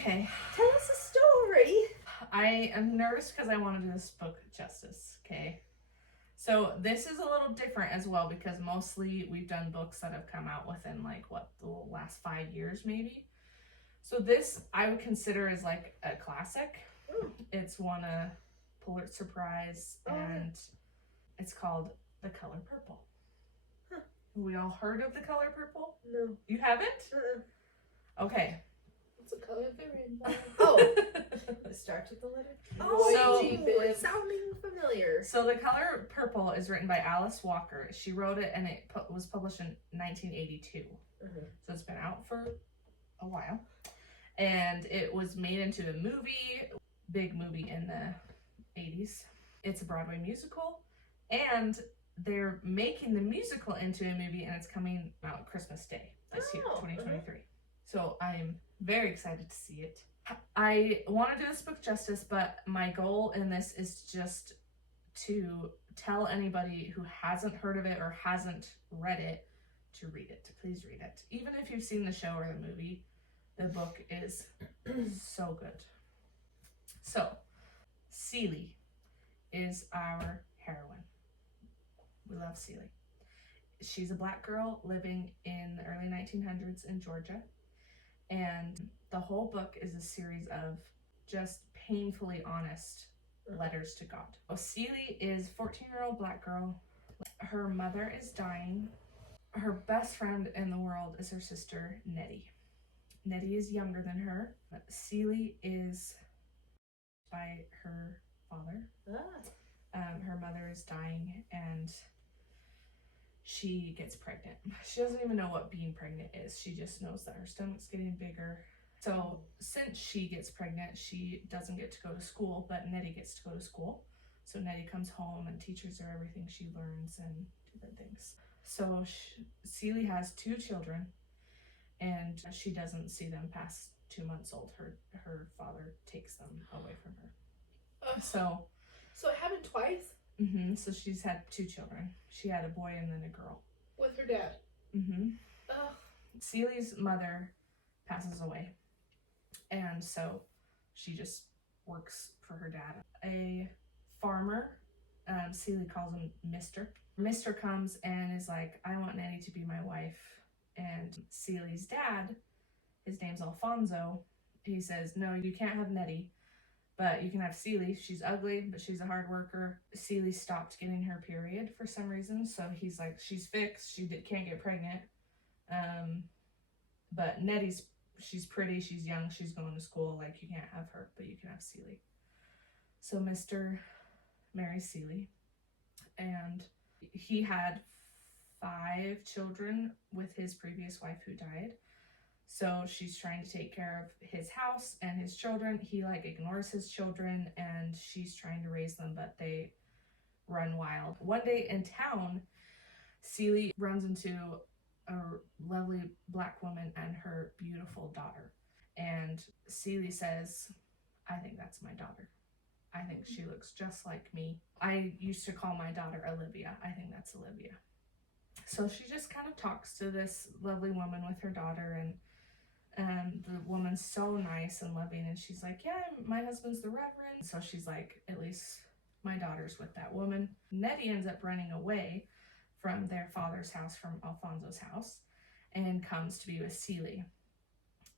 Okay. Tell us a story. I am nervous because I want to do this book justice, okay? So this is a little different as well because mostly we've done books that have come out within the last 5 years maybe. So this I would consider as like a classic. It's won a Pulitzer Prize and it's called The Color Purple. Huh. We all heard of The Color Purple? No. You haven't? Okay. What's the color of the rainbow? Oh. It starts with the letter T. It's sounding familiar. So The Color Purple is written by Alice Walker. She wrote it and it was published in 1982. So it's been out for a while. And it was made into a movie, big movie in the 80s. It's a Broadway musical. And they're making the musical into a movie and it's coming out Christmas Day this year, 2023. So I'm very excited to see it. I want to do this book justice, but my goal in this is just to tell anybody who hasn't heard of it or hasn't read it to read it. Please read it. Even if you've seen the show or the movie, the book is so good. So, Celie is our heroine. We love Celie. She's a Black girl living in the early 1900s in Georgia. And the whole book is a series of just painfully honest letters to God. Celie is a 14-year-old Black girl. Her mother is dying. Her best friend in the world is her sister, Nettie. Nettie is younger than her. Celie is by her father. Her mother is dying and she gets pregnant. She doesn't even know what being pregnant is. She just knows that her stomach's getting bigger. So since she gets pregnant, she doesn't get to go to school, but Nettie gets to go to school. So Nettie comes home and teaches her everything she learns and different things. So Celie has 2 children and she doesn't see them past 2 months old. Her father takes them away from her. So it happened twice? So she's had 2 children. She had a boy and then a girl. With her dad? Celie's mother passes away. And so she just works for her dad. A farmer, Celie calls him Mr. Mr. comes and is like, I want Nettie to be my wife. And Celie's dad, his name's Alfonso, he says, no, you can't have Nettie. But you can have Celie. She's ugly, but she's a hard worker. Celie stopped getting her period for some reason. So he's like, she's fixed. She can't get pregnant. But she's pretty. She's young. She's going to school. Like, you can't have her, but you can have Celie. So Mr. marries Celie. And he had 5 children with his previous wife who died. So she's trying to take care of his house and his children. He ignores his children and she's trying to raise them, but they run wild. One day in town, Celie runs into a lovely Black woman and her beautiful daughter. And Celie says, I think that's my daughter. I think she looks just like me. I used to call my daughter Olivia. I think that's Olivia. So she just kind of talks to this lovely woman with her daughter and the woman's so nice and loving and she's like, yeah, my husband's the reverend. So she's like, at least my daughter's with that woman. Nettie ends up running away from their father's house, from Alfonso's house, and comes to be with Celie.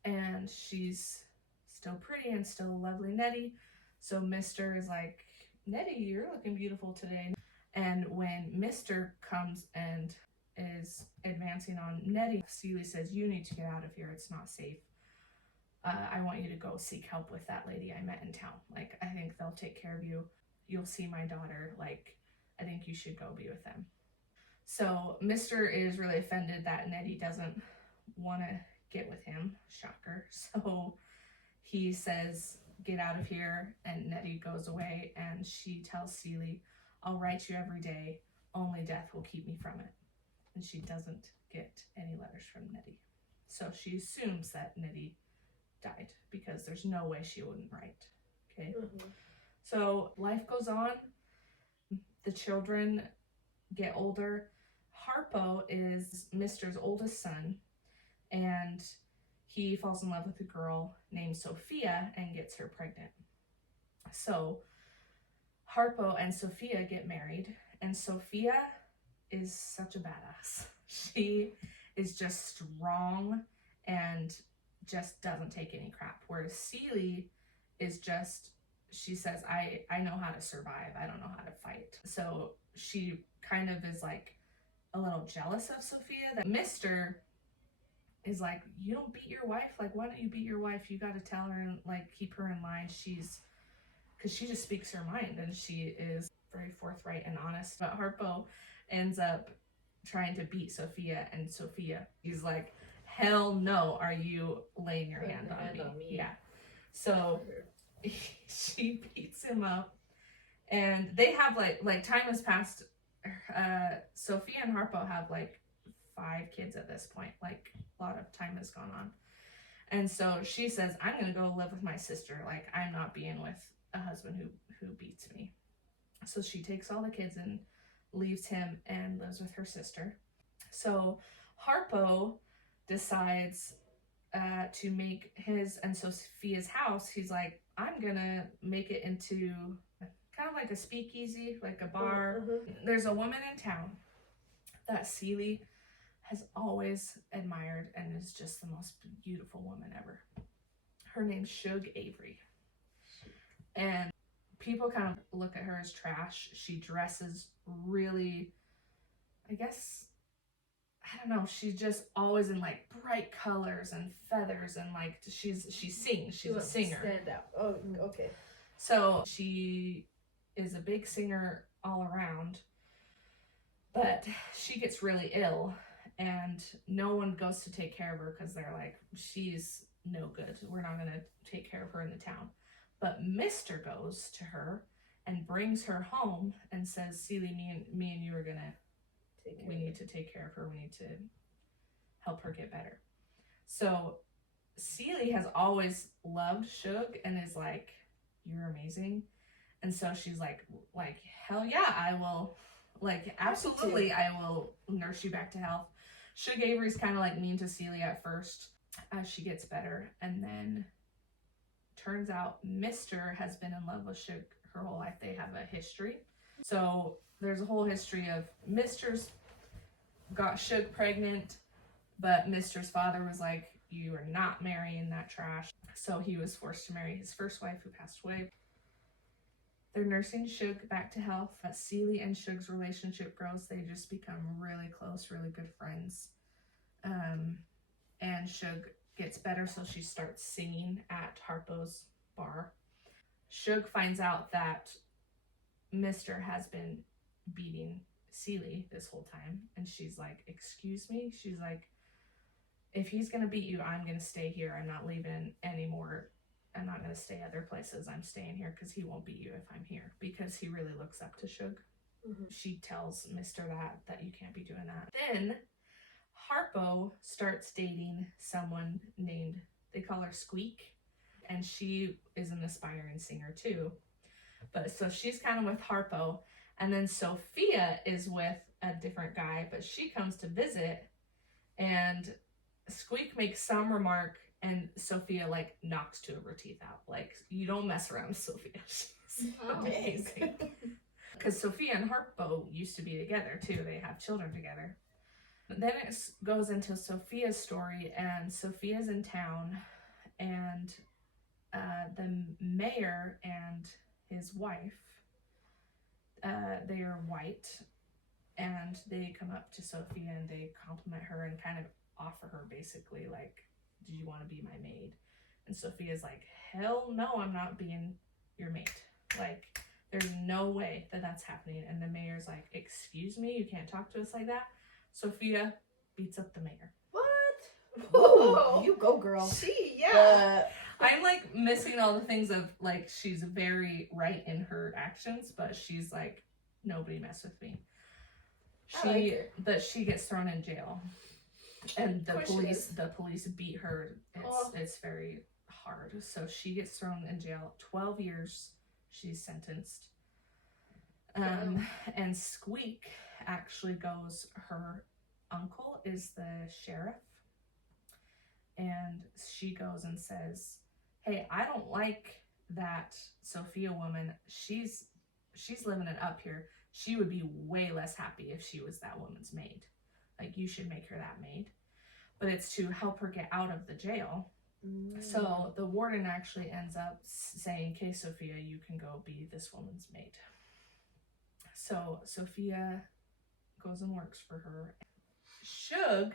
And she's still pretty and still a lovely Nettie. So Mr. is like, Nettie, you're looking beautiful today. And when Mr. comes and is advancing on Nettie, Celie says, you need to get out of here. It's not safe. I want you to go seek help with that lady I met in town. Like, I think they'll take care of you. You'll see my daughter. Like, I think you should go be with them. So Mr. is really offended that Nettie doesn't want to get with him. Shocker. So he says, get out of here. And Nettie goes away and she tells Celie, I'll write you every day. Only death will keep me from it. And she doesn't get any letters from Nettie. So she assumes that Nettie died because there's no way she wouldn't write. Okay. So life goes on. The children get older. Harpo is Mr.'s oldest son, and he falls in love with a girl named Sophia and gets her pregnant. So Harpo and Sophia get married, and Sophia is such a badass. She is just strong and just doesn't take any crap. Whereas Seely is just, she says, I know how to survive. I don't know how to fight. So she kind of is like a little jealous of Sophia. That Mr. is like, you don't beat your wife. Like, why don't you beat your wife? You got to tell her and like keep her in line. Because she just speaks her mind and she is very forthright and honest. But Harpo ends up trying to beat Sophia, and Sophia, he's like, hell no, are you laying your hand on me? Yeah. So she beats him up, and they have like time has passed. Sophia and Harpo have like 5 kids at this point. Like, a lot of time has gone on. And so she says, I'm gonna go live with my sister. Like, I'm not being with a husband who beats me. So she takes all the kids and leaves him and lives with her sister. So Harpo decides to make his and Sophia's house, he's like, I'm gonna make it into kind of like a speakeasy, like a bar. There's a woman in town that Seely has always admired and is just the most beautiful woman ever. Her name's Shug Avery. And people kind of look at her as trash. She dresses really, I guess, I don't know, she's just always in like bright colors and feathers, and like she sings. She's a singer. Stand out. Oh, okay. So she is a big singer all around, but she gets really ill and no one goes to take care of her because they're like, she's no good. We're not going to take care of her in the town. But Mr. goes to her and brings her home and says, Seely, me and you are going to, we need to take care of her. We need to help her get better. So Seely has always loved Shug and is like, you're amazing. And so she's like, hell yeah, I will, like, absolutely, I will nurse you back to health. Shug Avery's kind of like mean to Seely at first as she gets better. And then turns out Mr. has been in love with Shug her whole life. They have a history. So there's a whole history of Mr.'s got Shug pregnant, but Mr.'s father was like, you are not marrying that trash. So he was forced to marry his first wife who passed away. They're nursing Shug back to health. Seely and Shug's relationship grows. They just become really close, really good friends. And Shug gets better, so she starts singing at Harpo's bar. Shug finds out that Mr. has been beating Seely this whole time, and she's like, excuse me? She's like, if he's gonna beat you, I'm gonna stay here. I'm not leaving anymore. I'm not gonna stay other places. I'm staying here because he won't beat you if I'm here, because he really looks up to Shug. She tells Mr. that you can't be doing that. Then Harpo starts dating someone named, they call her Squeak, and she is an aspiring singer too. But so she's kind of with Harpo, and then Sophia is with a different guy, but she comes to visit, and Squeak makes some remark, and Sophia like knocks 2 of her teeth out. Like, you don't mess around with Sophia. She's amazing. Because Sophia and Harpo used to be together too. They have children together. Then it goes into Sophia's story, and Sophia's in town, and the mayor and his wife, they are white, and they come up to Sophia and they compliment her and kind of offer her basically like, do you want to be my maid? And Sophia's like, hell no, I'm not being your maid. Like, there's no way that that's happening. And the mayor's like, excuse me, you can't talk to us like that. Sophia beats up the mayor. What? Whoa. You go, girl. I'm like missing all the things of like, she's very right in her actions, but she's like, nobody mess with me. But she gets thrown in jail, and the police beat her. It's very hard. So she gets thrown in jail. 12 years she's sentenced. And Squeak actually goes, her uncle is the sheriff, and she goes and says, hey, I don't like that Sophia woman. She's living it up here. She would be way less happy if she was that woman's maid. Like, you should make her that maid. But it's to help her get out of the jail. So the warden actually ends up saying, okay, Sophia, you can go be this woman's maid. So Sophia goes and works for her. Shug,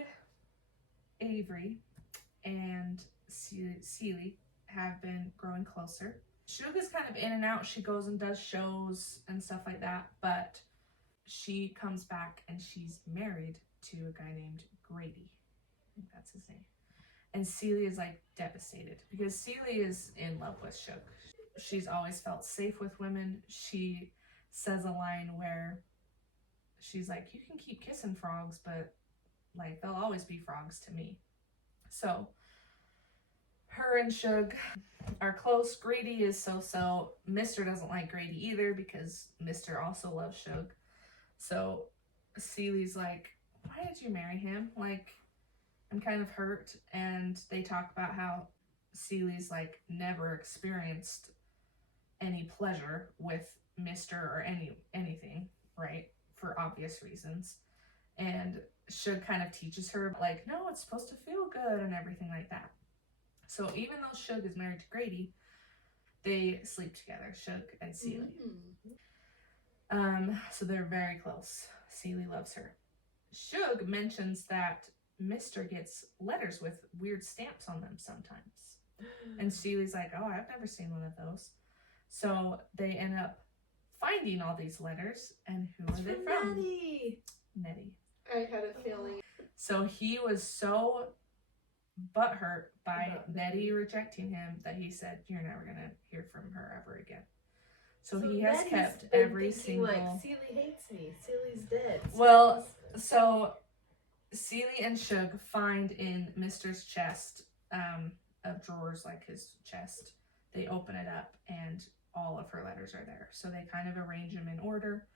Avery, and Seeley have been growing closer. Shug is kind of in and out. She goes and does shows and stuff like that, but she comes back and she's married to a guy named Grady. I think that's his name. And Seeley is like devastated because Seeley is in love with Shug. She's always felt safe with women. She says a line where she's like, you can keep kissing frogs, but like they'll always be frogs to me. So her and Shug are close. Grady is so-so. Mr. doesn't like Grady either because Mr. also loves Shug. So Seeley's like, why did you marry him? Like, I'm kind of hurt. And they talk about how Seeley's like never experienced any pleasure with Mr. or anything, right? For obvious reasons. And Shug kind of teaches her like, no, it's supposed to feel good and everything like that. So even though Shug is married to Grady, they sleep together, Shug and Seeley. So they're very close. Seeley loves her. Shug mentions that Mr. gets letters with weird stamps on them sometimes. And Seeley's like, oh, I've never seen one of those. So they end up finding all these letters, and who are they from? Nettie. I had a feeling. So he was so butthurt by Nettie rejecting him that he said, you're never going to hear from her ever again. So he has Maddie's kept been every thinking, single... like, Seeley hates me. Seeley's dead. Well, so Seeley and Shug find in Mr.'s chest of drawers, like his chest. They open it up and all of her letters are there. So they kind of arrange them in order,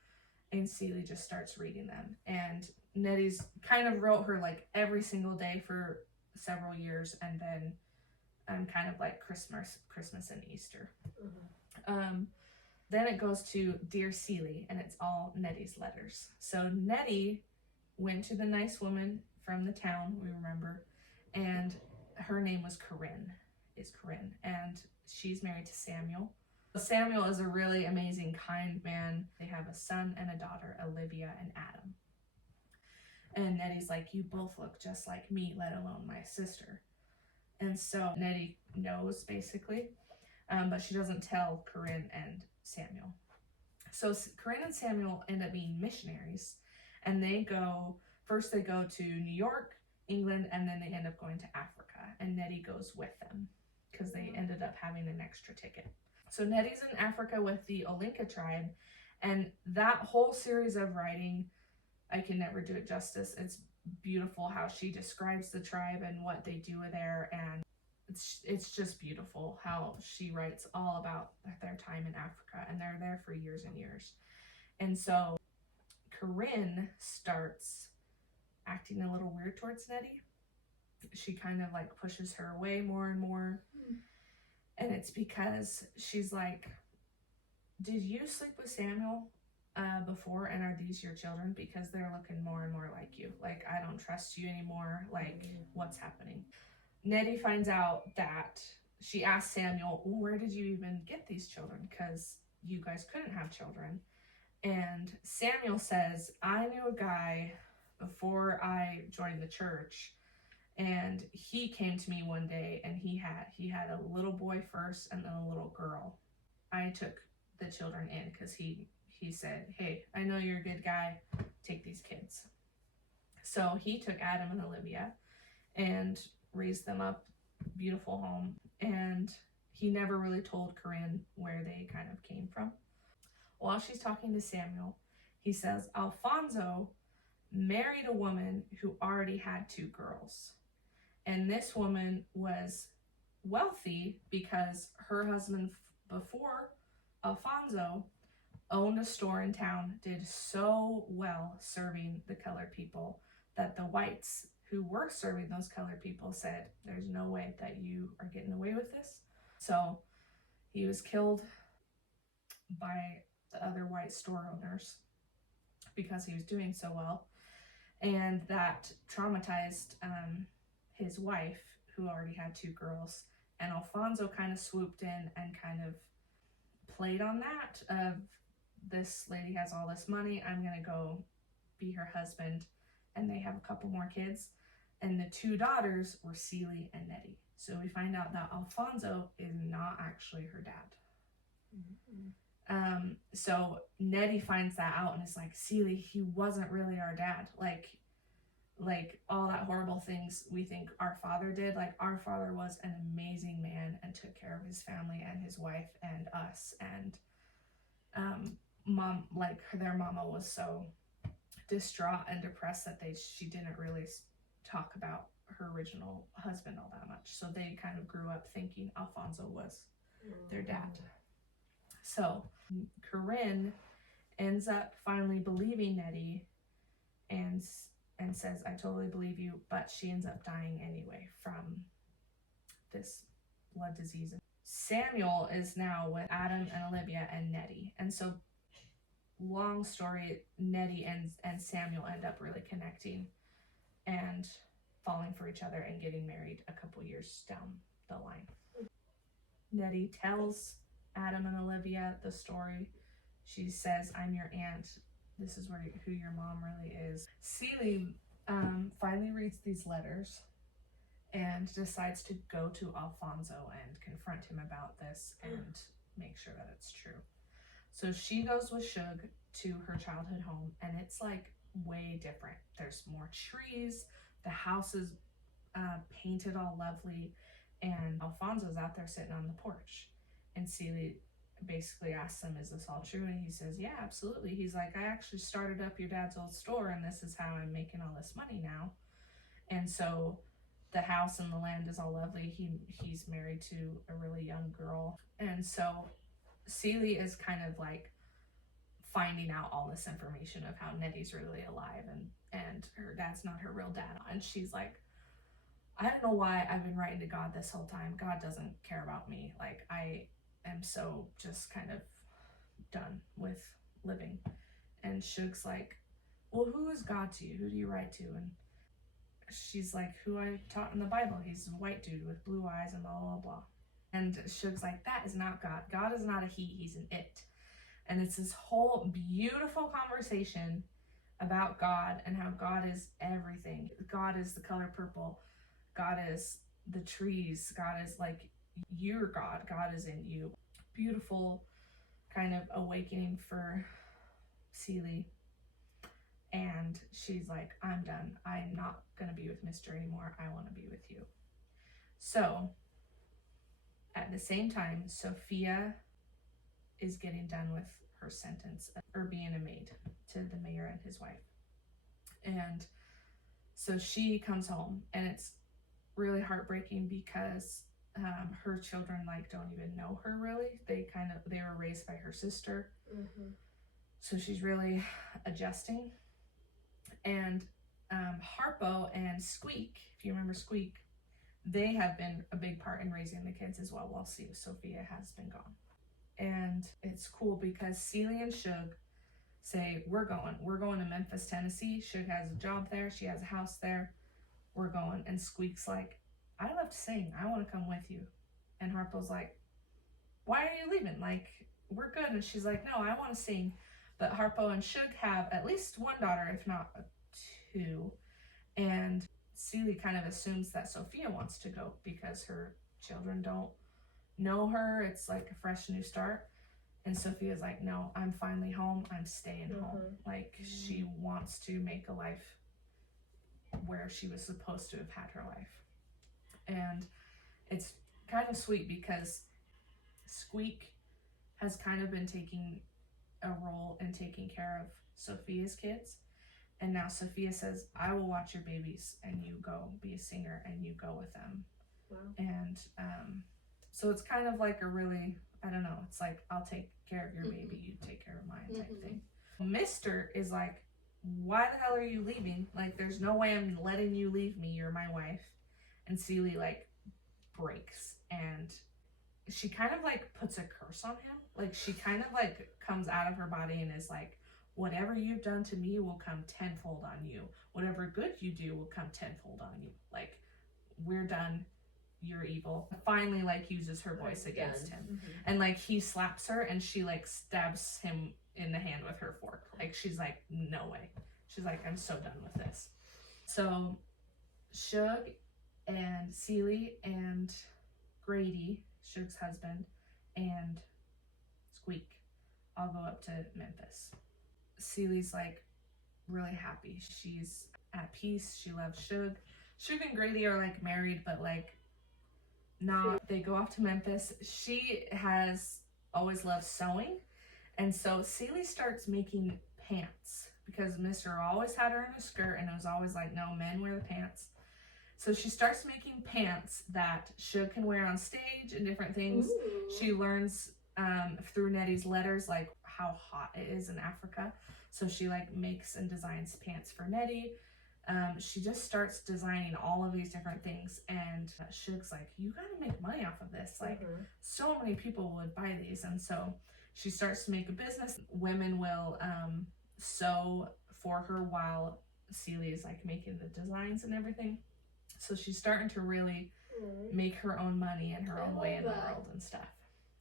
and Seeley just starts reading them. And Nettie's kind of wrote her like every single day for several years, and then kind of like Christmas and Easter. Then it goes to Dear Seeley, and it's all Nettie's letters. So Nettie went to the nice woman from the town, we remember, and her name was Corinne, and she's married to Samuel. Samuel is a really amazing, kind man. They have a son and a daughter, Olivia and Adam. And Nettie's like, you both look just like me, let alone my sister. And so Nettie knows, basically, but she doesn't tell Corinne and Samuel. So Corinne and Samuel end up being missionaries, and they go to New York, England, and then they end up going to Africa, and Nettie goes with them because they ended up having an extra ticket. So Nettie's in Africa with the Olinka tribe, and that whole series of writing, I can never do it justice. It's beautiful how she describes the tribe and what they do there, and it's just beautiful how she writes all about their time in Africa, and they're there for years and years. And so Corinne starts acting a little weird towards Nettie. She kind of like pushes her away more and more. And it's because she's like, did you sleep with Samuel before, and are these your children? Because they're looking more and more like you. Like, I don't trust you anymore. Like, what's happening? Nettie finds out that she asked Samuel, well, where did you even get these children? Because you guys couldn't have children. And Samuel says, I knew a guy before I joined the church, and he came to me one day, and he had a little boy first and then a little girl. I took the children in because he said, hey, I know you're a good guy, take these kids. So he took Adam and Olivia and raised them up, beautiful home, and he never really told Corinne where they kind of came from. While she's talking to Samuel, he says, Alfonso married a woman who already had 2 girls. And this woman was wealthy because her husband before Alfonso owned a store in town, did so well serving the colored people that the whites who were serving those colored people said, there's no way that you are getting away with this. So he was killed by the other white store owners because he was doing so well. And that traumatized his wife, who already had 2 girls. And Alfonso kind of swooped in and kind of played on that of, this lady has all this money, I'm going to go be her husband. And they have a couple more kids. And the 2 daughters were Celie and Nettie. So we find out that Alfonso is not actually her dad. So Nettie finds that out and is like, Celie, he wasn't really our dad. Like all that horrible things we think our father did. Like, our father was an amazing man and took care of his family and his wife and us. And mom, like their mama was so distraught and depressed that she didn't really talk about her original husband all that much. So they kind of grew up thinking Alfonso was their dad. So Corinne ends up finally believing Nettie and says, I totally believe you, but she ends up dying anyway from this blood disease. Samuel is now with Adam and Olivia and Nettie. And so, long story, Nettie and Samuel end up really connecting and falling for each other and getting married a couple years down the line. Nettie tells Adam and Olivia the story. She says, I'm your aunt. This is who your mom really is. Celie finally reads these letters and decides to go to Alfonso and confront him about this and make sure that it's true. So she goes with Shug to her childhood home, and it's like way different. There's more trees. The house is painted all lovely, and Alfonso's out there sitting on the porch. And Celie basically asks him, is this all true? And he says, yeah, absolutely. He's like, I actually started up your dad's old store, and this is how I'm making all this money now. And so the house and the land is all lovely. He's married to a really young girl. And so Celie is kind of like finding out all this information of how Nettie's really alive and her dad's not her real dad. And she's like, I don't know why I've been writing to God this whole time. God doesn't care about me. Like, I am so just kind of done with living. And Shug's like, well, who is God to you? Who do you write to? And she's like, who I taught in the Bible. He's a white dude with blue eyes and blah, blah, blah. And Shug's like, that is not God. God is not a he, he's an it. And it's this whole beautiful conversation about God and how God is everything. God is the color purple. God is the trees. God is like, you're God. God is in you. Beautiful kind of awakening for Celie. And she's like, I'm done. I'm not going to be with Mr. anymore. I want to be with you. So at the same time, Sophia is getting done with her sentence or being a maid to the mayor and his wife. And so she comes home, and it's really heartbreaking because her children like don't even know her really. They were raised by her sister. So she's really adjusting. And Harpo and Squeak, if you remember Squeak, they have been a big part in raising the kids as well while Sophia has been gone. And it's cool because Celie and Shug say, we're going to Memphis, Tennessee. Shug has a job there. She has a house there. We're going. And Squeak's like, I love to sing. I want to come with you. And Harpo's like, why are you leaving? Like, we're good. And she's like, no, I want to sing. But Harpo and Shug have at least one daughter, if not 2. And Celie kind of assumes that Sophia wants to go because her children don't know her. It's like a fresh new start. And Sophia's like, no, I'm finally home. I'm staying home. Like, she wants to make a life where she was supposed to have had her life. And it's kind of sweet because Squeak has kind of been taking a role in taking care of Sophia's kids. And now Sophia says, I will watch your babies, and you go be a singer and you go with them. Wow. And so it's kind of like a really, I don't know, it's like, I'll take care of your baby, you take care of mine type thing. Mr. is like, why the hell are you leaving? Like, there's no way I'm letting you leave me. You're my wife. And Celie, like, breaks. And she kind of, like, puts a curse on him. Like, she kind of, like, comes out of her body and is like, whatever you've done to me will come tenfold on you. Whatever good you do will come tenfold on you. Like, we're done. You're evil. Finally, like, uses her voice against him. Mm-hmm. And, like, he slaps her and she, like, stabs him in the hand with her fork. Like, she's like, no way. She's like, I'm so done with this. So Shug and Celie and Grady, Shug's husband, and Squeak all go up to Memphis. Celie's like really happy. She's at peace. She loves Shug. Shug and Grady are like married, but like not. They go off to Memphis. She has always loved sewing. And so Celie starts making pants because Mr. always had her in a skirt and it was always like, no, men wear the pants. So she starts making pants that Shug can wear on stage and different things. Ooh. She learns through Nettie's letters like how hot it is in Africa. So she like makes and designs pants for Nettie. She just starts designing all of these different things, and Shug's like, you gotta make money off of this. Like, so many people would buy these. And so she starts to make a business. Women will sew for her while Celie is like making the designs and everything. So she's starting to really make her own money in her own way in the world and stuff.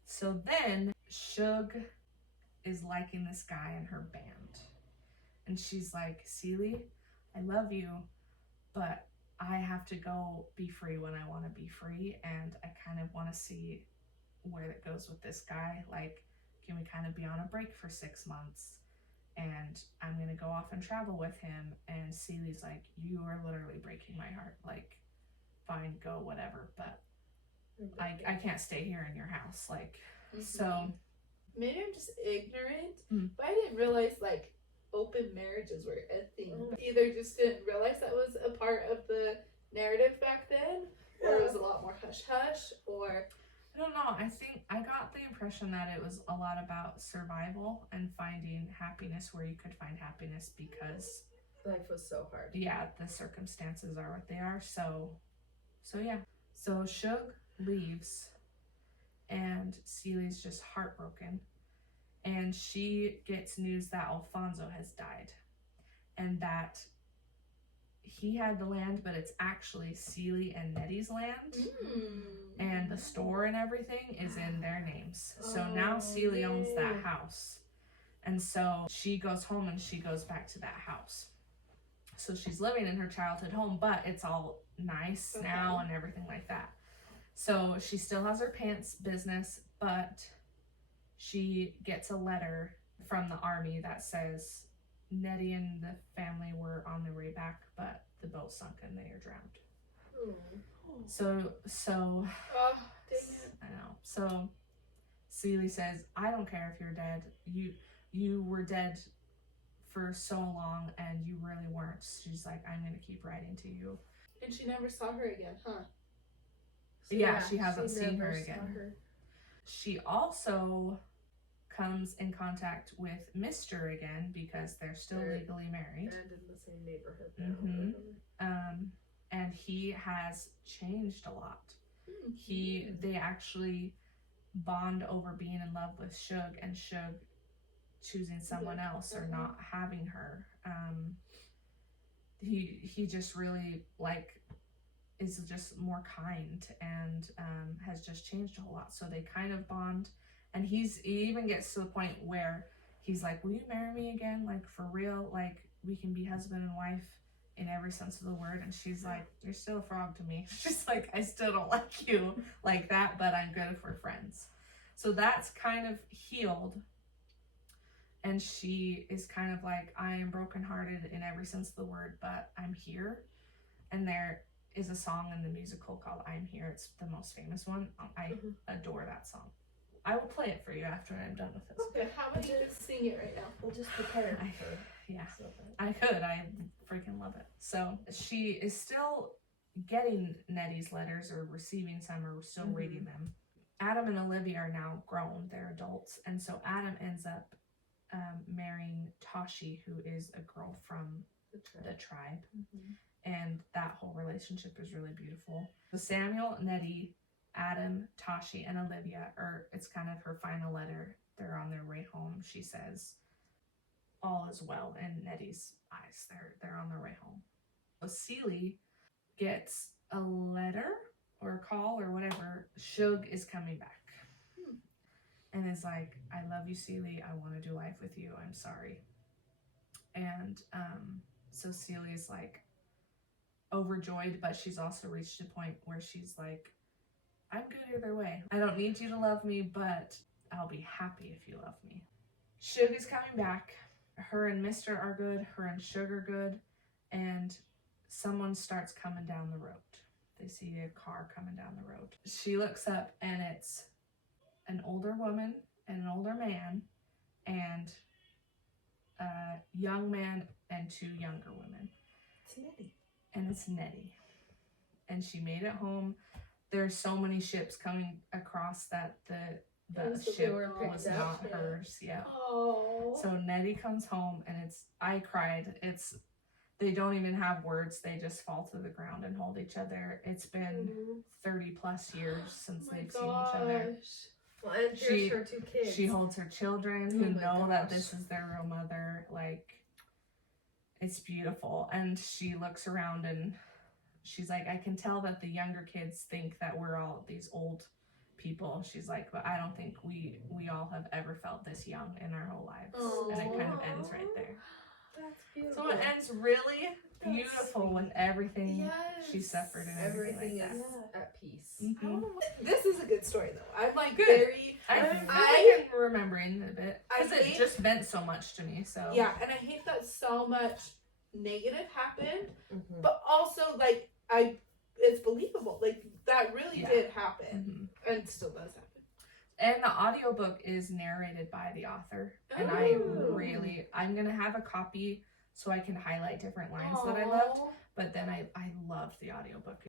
So then Shug is liking this guy in her band. And she's like, Celie, I love you, but I have to go be free when I want to be free. And I kind of want to see where it goes with this guy. Like, can we kind of be on a break for 6 months? And I'm going to go off and travel with him. And Celie's like, you are literally breaking my heart. Like, fine, go, whatever. But I can't stay here in your house. Like, so. Maybe I'm just ignorant, Mm. but I didn't realize, like, open marriages were a thing. Either just didn't realize that was a part of the narrative back then, or it was a lot more hush-hush, or... I don't know. I think I got the impression that it was a lot about survival and finding happiness where you could find happiness because Life was so hard. yeah, the circumstances are what they are. So yeah. So Shug leaves and Celie's just heartbroken. And she gets news that Alfonso has died. And that he had the land, but it's actually Celie and Nettie's land. And the store and everything is in their names. So now Celie owns that house. And so she goes home and she goes back to that house. So she's living in her childhood home, but it's all nice now and everything like that. So she still has her pants business, but she gets a letter from the army that says Nettie and the family were on their way back, but the boat sunk and they are drowned. So Oh, dang it. I know. So Celie says, I don't care if you're dead. You were dead for so long and you really weren't. She's like, I'm gonna keep writing to you. And she never saw her again, huh? So Yeah, she hasn't seen never her saw again. her. She also comes in contact with Mr. again because they're still They're- legally married. And in the same neighborhood now. Mhm. And he has changed a lot. They actually bond over being in love with Shug and Shug choosing someone else or not having her. He just really like is just more kind and has just changed a whole lot. So they kind of bond, and he even gets to the point where he's like, will you marry me again? Like, for real? Like, we can be husband and wife in every sense of the word. And she's like, you're still a frog to me. She's like, I still don't like you like that, but I'm good if we're friends. So that's kind of healed. And she is kind of like, I am brokenhearted in every sense of the word, but I'm here. And there is a song in the musical called I'm Here. It's the most famous one. I adore that song. I will play it for you after I'm done with this. Okay, how about you just sing it right now? We'll just prepare I- for Yeah, something. I could. I freaking love it. So she is still getting Nettie's letters or receiving some or still reading them. Adam and Olivia are now grown. They're adults. And so Adam ends up marrying Tashi, who is a girl from the tribe. And that whole relationship is really beautiful. So Samuel, Nettie, Adam, Tashi, and Olivia it's kind of her final letter. They're on their way home. She says, all is well in Nettie's eyes. They're on their way home. So Seely gets a letter or a call or whatever. Shug is coming back. And is like, I love you, Seely. I want to do life with you. I'm sorry. And so Seely's like overjoyed, but she's also reached a point where she's like, I'm good either way. I don't need you to love me, but I'll be happy if you love me. Shug is coming back. Her and Mr. are good. Her and Shug are good. And someone starts coming down the road. They see a car coming down the road. She looks up and it's an older woman and an older man and a young man and 2 younger women. It's Nettie. And it's Nettie. And she made it home. There's so many ships coming across that the So they ship were picked was up, not yeah. hers. Yeah. Oh. So Nettie comes home and I cried. They don't even have words. They just fall to the ground and hold each other. It's been 30 plus years since Oh my they've seen each other. gosh. Well, and here's her 2 kids. She holds her children Oh who my know that gosh. this is their real mother. Like, it's beautiful. And she looks around and she's like, I can tell that the younger kids think that we're all these old people. She's like, but I don't think we all have ever felt this young in our whole lives. And it kind of ends right there. That's beautiful. So it ends really beautiful with everything she Yes. suffered and Everything like is that. at peace. I Mhm. don't know what- This is a good story though. I'm like Good. very I I- feel like I- I'm remembering a bit because I it think- just meant so much to me. So yeah, and I hate that so much negative happened, Mhm. but also like it's believable. Like that really Yeah. did happen Mhm. and still does happen. And the audiobook is narrated by the author, and I'm gonna have a copy so I can highlight different lines that I loved. Aw. But then I loved the audiobook.